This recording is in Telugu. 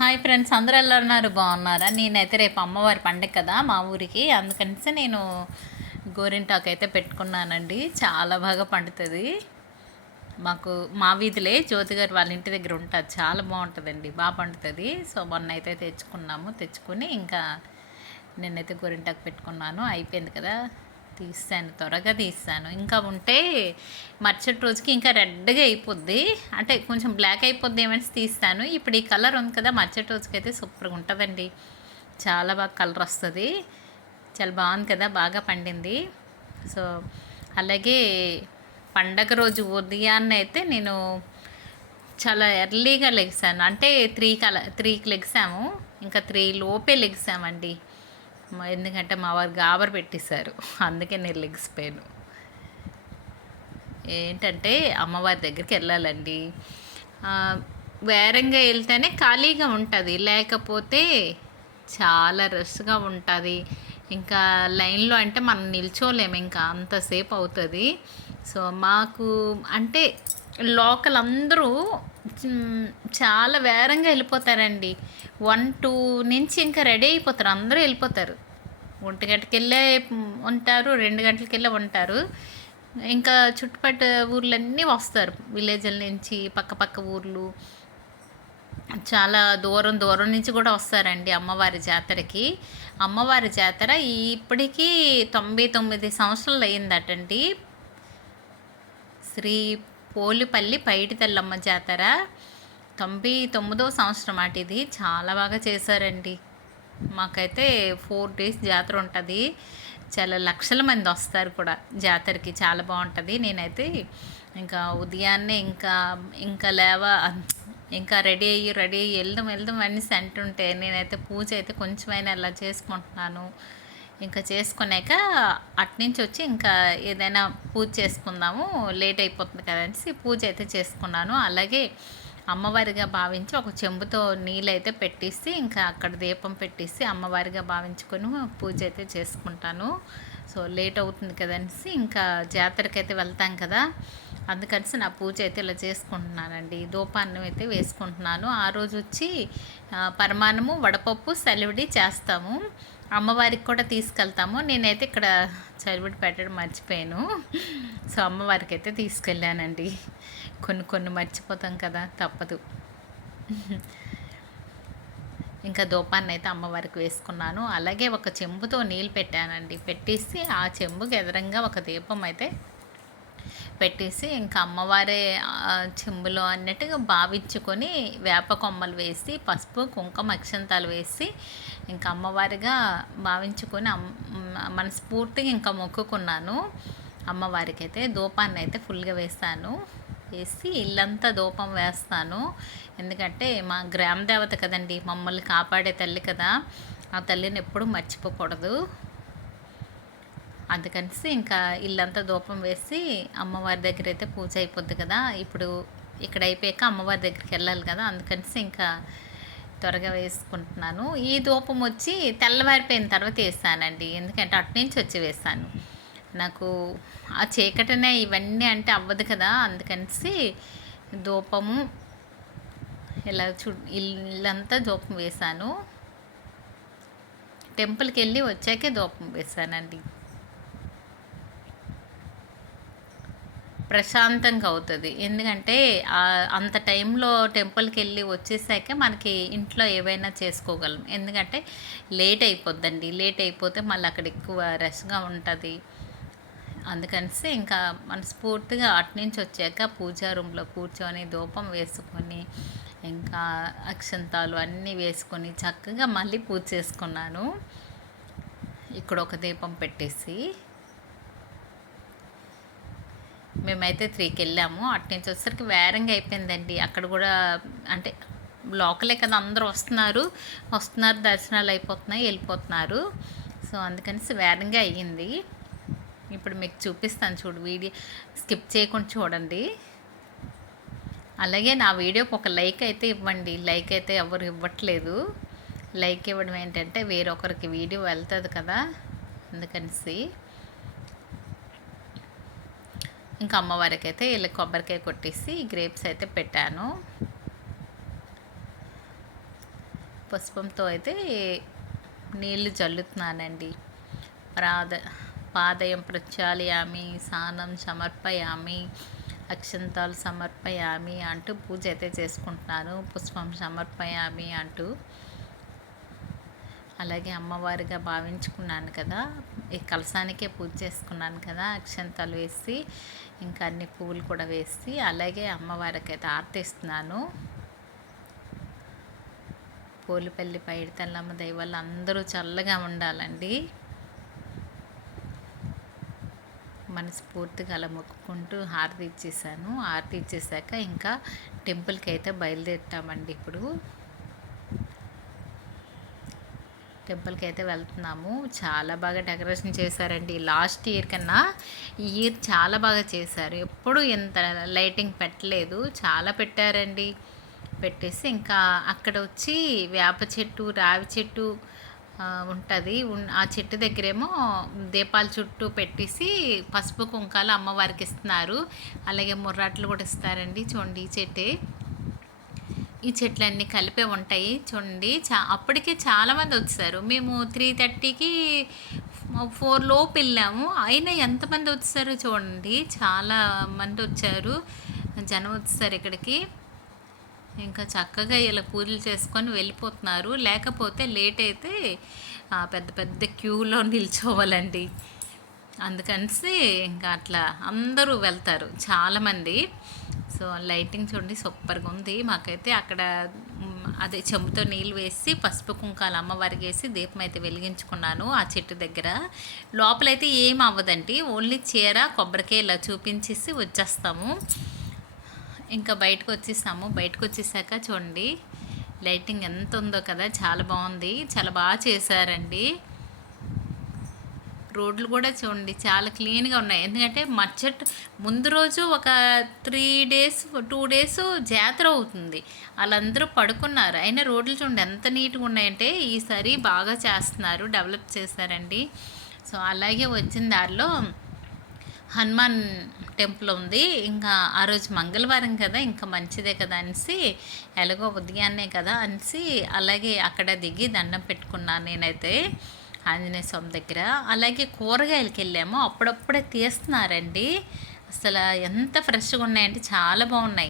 హాయ్ ఫ్రెండ్స్ అందరూ ఎలా ఉన్నారు? బాగున్నారా? నేనైతే రేపు అమ్మవారి పండుగ కదా మా ఊరికి. అందుకనిసే నేను గోరింటాకు అయితే పెట్టుకున్నానండి. చాలా బాగా పండుతుంది. మాకు మా వీధిలే జ్యోతి గారు వాళ్ళ ఇంటి దగ్గర ఉంటుంది చాలా బాగుంటుందండి. బాగా పండుతుంది. సో మొన్న అయితే తెచ్చుకున్నాము. తెచ్చుకుని ఇంకా నేనైతే గోరింటాకు పెట్టుకున్నాను. అయిపోయింది కదా. తీస్తాను త్వరగా తీస్తాను ఇంకా ఉంటే మరుసటి రోజుకి ఇంకా రెడ్గా అయిపోద్ది. అంటే కొంచెం బ్లాక్ అయిపోద్ది ఏమని తీస్తాను. ఇప్పుడు ఈ కలర్ ఉంది కదా మరుసటి రోజుకి అయితే సూపర్గా ఉంటుందండి. చాలా బాగా కలర్ వస్తుంది. చాలా బాగుంది కదా బాగా పండింది. సో అలాగే పండగ రోజు ఉదయాన్నే అయితే నేను చాలా ఎర్లీగా లెగిసాను. అంటే త్రీ కల త్రీకి లెగిసాము. ఇంకా త్రీ లోపే లెగిసామండి. ఎందుకంటే మా వారు గాబర్ పెట్టేశారు. అందుకే నేను లెగిసిపోయాను. ఏంటంటే అమ్మవారి దగ్గరికి వెళ్ళాలండి. వేరంగా వెళ్తేనే ఖాళీగా ఉంటుంది. లేకపోతే చాలా రష్గా ఉంటుంది. ఇంకా లైన్లో అంటే మనం నిల్చోలేము. ఇంకా అంతసేపు అవుతుంది. సో మాకు అంటే లోకల్ అందరూ చాలా వేరంగా వెళ్ళిపోతారండి. వన్ టూ నుంచి ఇంకా రెడీ అయిపోతారు. అందరూ వెళ్ళిపోతారు. ఒంటి గంటకెళ్ళే ఉంటారు రెండు గంటలకెళ్ళే ఉంటారు. ఇంకా చుట్టుపక్కల ఊర్లన్నీ వస్తారు. విలేజ్ల నుంచి పక్క పక్క ఊర్లు. చాలా దూరం దూరం నుంచి కూడా వస్తారండి అమ్మవారి జాతరకి. అమ్మవారి జాతర ఇప్పటికీ తొంభై తొమ్మిది సంవత్సరాలు అయిందటండి శ్రీ పోలిపల్లి పైటి తెల్లమ్మ జాతర తొంభై తొమ్మిదో సంవత్సరం అటు ఇది. చాలా బాగా చేశారండి. మాకైతే ఫోర్ డేస్ జాతర ఉంటుంది. చాలా లక్షల మంది వస్తారు కూడా జాతరకి. చాలా బాగుంటుంది. నేనైతే ఇంకా ఉదయాన్నే ఇంకా ఇంకా లేవ ఇంకా రెడీ అయ్యి రెడీ అయ్యి వెళ్దాం వెళ్దాం అనేసి అంటుంటే నేనైతే పూజ అయితే కొంచెమైనా అలా చేసుకుంటున్నాను. ఇంకా చేసుకున్నాక అట్నుంచి వచ్చి ఇంకా ఏదైనా పూజ చేసుకుందాము లేట్ అయిపోతుంది కదా అనేసి పూజ అయితే చేసుకున్నాను. అలాగే అమ్మవారిగా భావించి ఒక చెంబుతో నీళ్ళు అయితే పెట్టేసి ఇంకా అక్కడ దీపం పెట్టేసి అమ్మవారిగా భావించుకొని పూజ అయితే చేసుకుంటాను. సో లేట్ అవుతుంది కదనేసి ఇంకా జాతరకి అయితే వెళ్తాం కదా అందుకనేసి నా పూజ అయితే ఇలా చేసుకుంటున్నానండి. దూపాన్నం అయితే వేసుకుంటున్నాను. ఆ రోజు వచ్చి పరమాన్నము వడపప్పు సెలవిడి చేస్తాము. అమ్మవారికి కూడా తీసుకెళ్తాము. నేనైతే ఇక్కడ చలివిడి పెట్టడం మర్చిపోయాను. సో అమ్మవారికి అయితే తీసుకెళ్ళానండి. కొన్ని కొన్ని మర్చిపోతాం కదా తప్పదు. ఇంకా దూపాన్ని అయితే అమ్మవారికి వేసుకున్నాను. అలాగే ఒక చెంబుతో నీళ్ళు పెట్టానండి. పెట్టేసి ఆ చెంబుకి ఎదురంగా ఒక దీపం అయితే పెట్టేసి ఇంకా అమ్మవారే చెంబులో అన్నట్టుగా భావించుకొని వేప కొమ్మలు వేసి పసుపు కుంకుమ అక్షంతాలు వేసి ఇంకా అమ్మవారిగా భావించుకొని మనస్ఫూర్తిగా ఇంకా మొక్కుకున్నాను. అమ్మవారికి అయితే ధూపాన్ని అయితే ఫుల్గా వేస్తాను. వేసి ఇల్లంతా ధూపం వేస్తాను. ఎందుకంటే మా గ్రామ దేవత కదండి మమ్మల్ని కాపాడే తల్లి కదా. ఆ తల్లిని ఎప్పుడూ మర్చిపోకూడదు. అందుకనిసి ఇంకా ఇల్లంతా ధూపం వేసి అమ్మవారి దగ్గర అయితే పూజ అయిపోద్ది కదా. ఇప్పుడు ఇక్కడ అయిపోయాక అమ్మవారి దగ్గరికి వెళ్ళాలి కదా. అందుకనిసి ఇంకా త్వరగా వేసుకుంటున్నాను. ఈ ధూపం వచ్చి తెల్లవారిపోయిన తర్వాత వేస్తానండి ఎందుకంటే అటు నుంచి వచ్చి వేస్తాను నాకు ఆ చీకటనే ఇవన్నీ అంటే అవ్వదు కదా. అందుకనిసి ధూపము ఇలా చూ ఇల్లంతా ధూపం వేశాను టెంపుల్కి వెళ్ళి వచ్చాకే ధూపం వేశానండి ప్రశాంతంగా అవుతుంది. ఎందుకంటే అంత టైంలో టెంపుల్కి వెళ్ళి వచ్చేసాక మనకి ఇంట్లో ఏవైనా చేసుకోగలం. ఎందుకంటే లేట్ అయిపోద్దండి. లేట్ అయిపోతే మళ్ళీ అక్కడ ఎక్కువ రష్గా ఉంటుంది. అందుకనిసి ఇంకా మనస్ఫూర్తిగా అటు నుంచి వచ్చాక పూజా రూమ్లో కూర్చొని ధూపం వేసుకొని ఇంకా అక్షంతాలు అన్నీ వేసుకొని చక్కగా మళ్ళీ పూజ చేసుకున్నాను. ఇక్కడ ఒక దీపం పెట్టేసి. మేమైతే త్రీకి వెళ్ళాము అటు నుంచి వచ్చేసరికి వేరంగా అయిపోయిందండి. అక్కడ కూడా అంటే లోకలే కదా అందరూ వస్తున్నారు. వస్తున్నారు దర్శనాలు అయిపోతున్నాయి వెళ్ళిపోతున్నారు. సో అందుకని వేరంగా అయ్యింది. ఇప్పుడు మీకు చూపిస్తాను చూడు వీడియో. స్కిప్ చేయకుండా చూడండి. అలాగే నా వీడియోకి ఒక లైక్ అయితే ఇవ్వండి. లైక్ అయితే ఎవరు ఇవ్వట్లేదు. లైక్ ఇవ్వడం ఏంటంటే వేరొకరికి వీడియో వెళ్తుంది కదా. అందుకనిసి ఇంకా అమ్మవారికి అయితే వీళ్ళ కొబ్బరికాయ కొట్టేసి గ్రేప్స్ అయితే పెట్టాను. పుష్పంతో అయితే నీళ్ళు చల్లుతున్నానండి ప్రాద పాదయం ప్రక్షాళయామి స్నానం సమర్పయామి అక్షంతాలు సమర్పయామి అంటూ పూజ అయితే చేసుకుంటున్నాను. పుష్పం సమర్పయామి అంటూ. అలాగే అమ్మవారిగా భావించుకున్నాను కదా. ఈ కలసానికే పూజ చేసుకున్నాను కదా అక్షంతాలు వేసి ఇంకా అన్ని పువ్వులు కూడా వేసి అలాగే అమ్మవారికి అయితే ఆర్తిస్తున్నాను. పోలిపల్లి పైడి తెల్లమ్మ దైవాలు అందరూ చల్లగా ఉండాలండి. మనస్ఫూర్తిగా అలా మొక్కుకుంటూ హారతి ఇచ్చేసాను. హారతి ఇచ్చేసాక ఇంకా టెంపుల్కి అయితే బయలుదేరుతామండి ఇప్పుడు. టెంపుల్కి అయితే వెళ్తున్నాము. చాలా బాగా డెకరేషన్ చేశారండి. లాస్ట్ ఇయర్ కన్నా ఈ ఇయర్ చాలా బాగా చేశారు. ఎప్పుడు ఇంత లైటింగ్ పెట్టలేదు. చాలా పెట్టారండి. పెట్టేసి ఇంకా అక్కడ వచ్చి వేప చెట్టు రావి చెట్టు ఉంటుంది. ఆ చెట్టు దగ్గరేమో దీపాల చుట్టూ పెట్టేసి పసుపు కుంకాలు అమ్మవారికి ఇస్తున్నారు. అలాగే ముర్రాట్లు కూడా ఇస్తారండి. చూడండి ఈ చెట్టే. ఈ చెట్లన్నీ కలిపే ఉంటాయి చూడండి. చా అప్పటికే చాలామంది వచ్చారు మేము త్రీ థర్టీకి ఫోర్ లోపు వెళ్ళాము. అయినా ఎంతమంది వచ్చారో చూడండి. చాలా మంది వచ్చారు. జనం వచ్చారు ఇక్కడికి. ఇంకా చక్కగా ఇలా పూజలు చేసుకొని వెళ్ళిపోతున్నారు. లేకపోతే లేట్ అయితే పెద్ద పెద్ద క్యూలో నిల్చోవాలండి. అందుకనిసి ఇంకా అట్లా అందరూ వెళ్తారు చాలామంది. సో లైటింగ్ చూడండి సూపర్గా ఉంది. మాకైతే అక్కడ అదే చెంబుతో నీళ్ళు వేసి పసుపు కుంకాలు అమ్మవారికి వేసి దీపం అయితే వెలిగించుకున్నాను ఆ చెట్టు దగ్గర. లోపలైతే ఏం అవ్వదండి. ఓన్లీ చీర కొబ్బరికాయ ఇలా చూపించేసి వచ్చేస్తాము. ఇంకా బయటకు వచ్చేసాము. బయటకు వచ్చేసాక చూడండి లైటింగ్ ఎంత ఉందో కదా చాలా బాగుంది. చాలా బాగా చేశారండి. రోడ్లు కూడా చూడండి చాలా క్లీన్గా ఉన్నాయి. ఎందుకంటే మచ్చట్ ముందు రోజు ఒక త్రీ డేస్ టూ డేస్ జాతర అవుతుంది. వాళ్ళందరూ పడుకున్నారు. అయినా రోడ్లు చూడండి ఎంత నీట్గా ఉన్నాయంటే ఈసారి బాగా చేస్తున్నారు డెవలప్ చేశారండి. సో అలాగే వచ్చిన దారిలో హనుమాన్ టెంపుల్ ఉంది. ఇంకా ఆ రోజు మంగళవారం కదా ఇంకా మంచిదే కదా అనేసి ఎలాగో ఉదయాన్నే కదా అనేసి అలాగే అక్కడ దిగి దండం పెట్టుకున్నాను నేనైతే. ఆంజనేయ స్వామి దగ్గర. అలాగే కూరగాయలకి వెళ్ళాము. అప్పుడప్పుడే తీస్తున్నారండి. అసలు ఎంత ఫ్రెష్గా ఉన్నాయంటే చాలా బాగున్నాయి.